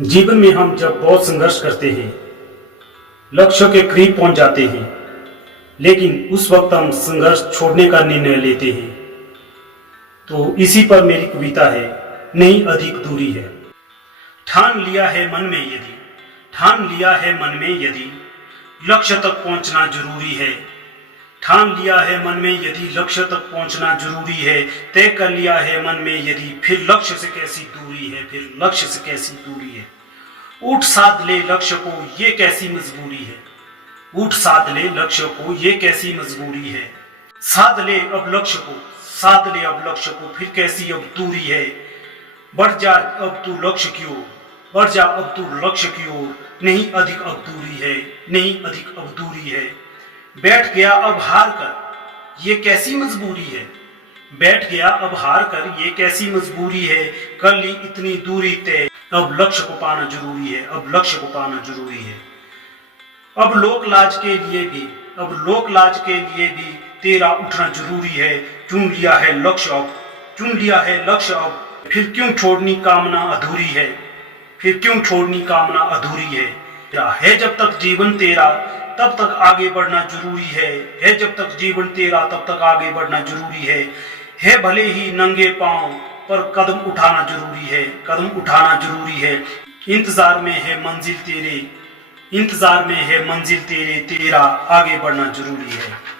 जीवन में हम जब बहुत संघर्ष करते हैं, लक्ष्य के करीब पहुंच जाते हैं, लेकिन उस वक्त हम संघर्ष छोड़ने का निर्णय लेते हैं। तो इसी पर मेरी कविता है, नहीं अधिक दूरी है। ठान लिया है मन में यदि, ठान लिया है मन में यदि लक्ष्य तक पहुंचना जरूरी है। ठान लिया है मन में यदि लक्ष्य तक पहुंचना जरूरी है। तय कर लिया है मन में यदि, फिर लक्ष्य से कैसी दूरी है, फिर लक्ष्य से कैसी दूरी है। उठ साध ले लक्ष्य को, ये कैसी मजबूरी है। उठ साध ले लक्ष्य को, ये कैसी मजबूरी है। साध ले अब लक्ष्य को, साध ले अब लक्ष्य को, फिर कैसी अब दूरी है। बढ़ जा अब तू लक्ष्य की ओर, बढ़ जा अब तू लक्ष्य की ओर, नहीं अधिक अब दूरी है, नहीं अधिक अब दूरी है। बैठ गया अब हार कर, ये कैसी मजबूरी है। बैठ गया अब हार कर, ये कैसी मजबूरी है। कर ली इतनी दूरी तय, अब लक्ष्य को पाना जरूरी है, अब लक्ष्य को पाना जरूरी है। अब लोक लाज के लिए भी, अब लोक लाज के लिए भी तेरा उठना जरूरी है। चुन लिया है लक्ष्य अब, चुन लिया है लक्ष्य अब, फिर क्यों छोड़नी कामना अधूरी है, फिर क्यों छोड़नी कामना अधूरी है जब तक जीवन तेरा तब तक आगे बढ़ना जरूरी है जब तक जीवन तेरा तब तक आगे बढ़ना जरूरी है भले ही नंगे पांव पर कदम उठाना जरूरी है, कदम उठाना जरूरी है। इंतजार में है मंजिल तेरे, इंतजार में है मंजिल तेरे, तेरा आगे बढ़ना जरूरी है।